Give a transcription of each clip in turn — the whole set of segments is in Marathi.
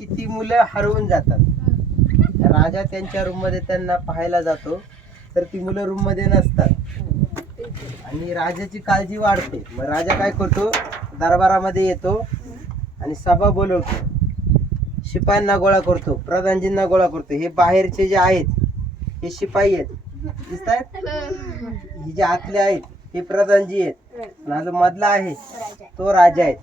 की ती मुलं हरवून जातात. राजा त्यांच्या रूममध्ये त्यांना पाहायला जातो तर ती मुलं रूममध्ये नसतात. आणि राजाची काळजी वाढते. मग राजा काय करतो? दरबारामध्ये येतो आणि सभा बोलवतो. शिपायांना गोळा करतो प्रधानजींना गोळा करतो. हे बाहेरचे जे आहेत हे शिपाई आहेत. दिसत आहेत हे जे आतले आहेत हे प्रधानजी आहेत. हा जो मधला आहे तो राजा आहे.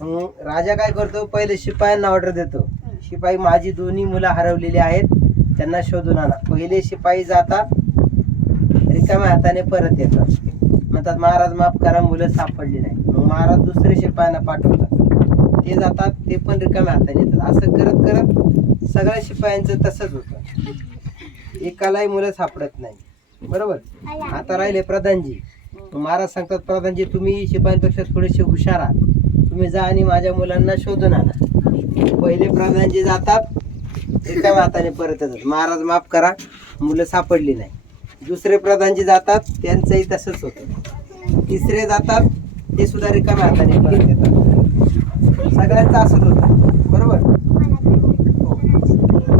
मग राजा काय करतो पहिले शिपायांना ऑर्डर देतो. शिपाई माझी दोन्ही मुलं हरवलेली आहेत त्यांना शोधून आणा. पहिले शिपाई जातात रिकाम्या हाताने परत येतात. म्हणतात महाराज माफ करा मुलं सापडली नाही मग महाराज दुसरे शिपायांना पाठवतात. ते जातात ते पण रिकाम्या हाताने येतात. असं करत करत सगळ्या शिपायांचं तसंच होतं. एकालाही मुलं सापडत नाही. बरोबर? आता राहिले प्रधानजी. महाराज सांगतात प्रधानजी तुम्ही शिपायांपेक्षा थोडेसे हुशार आहात. तुम्ही जा आणि माझ्या मुलांना शोधून आणा पहिले प्रधानजी जातात एका हाताने परत येतात. महाराज माफ करा मुलं सापडली नाही. दुसरे प्रधानजी जातात त्यांचंही तसंच होतं. तिसरे जातात ते सुद्धा रिकाम्या हाताने परत येतात. सगळ्यांचं असंच होतं. बरोबर? हो.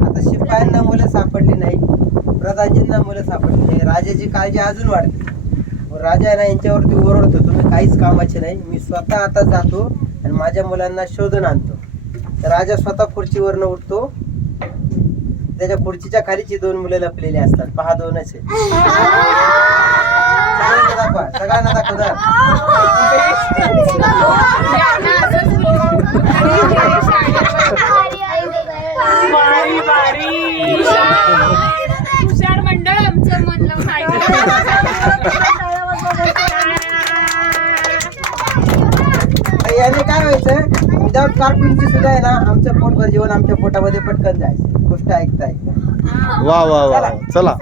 आता शिपायांना मुलं सापडली नाही प्रधानजींना मुलं सापडली नाही. राजाची काळजी अजून वाढते. राजा ना यांच्यावरती ओरडतो. तुम्ही काहीच कामाचे नाही. मी स्वतः आता जातो आणि माझ्या मुलांना शोधून आणतो. तर राजा स्वतः खुर्चीवरनं उठतो. त्याच्या खुर्चीच्या खालीची दोन मुलं लपलेली असतात. पहा दोनच आहे सगळ्यांना दाखवा. सगळ्यांना दाखव. याने काय व्हायचं विदाउट कार्टूनची सुद्धा आहे ना आमचं पोटभर जेवण आमच्या पोटामध्ये पटकन जायचं. गोष्ट ऐकता ऐकता वा वा वा. चला.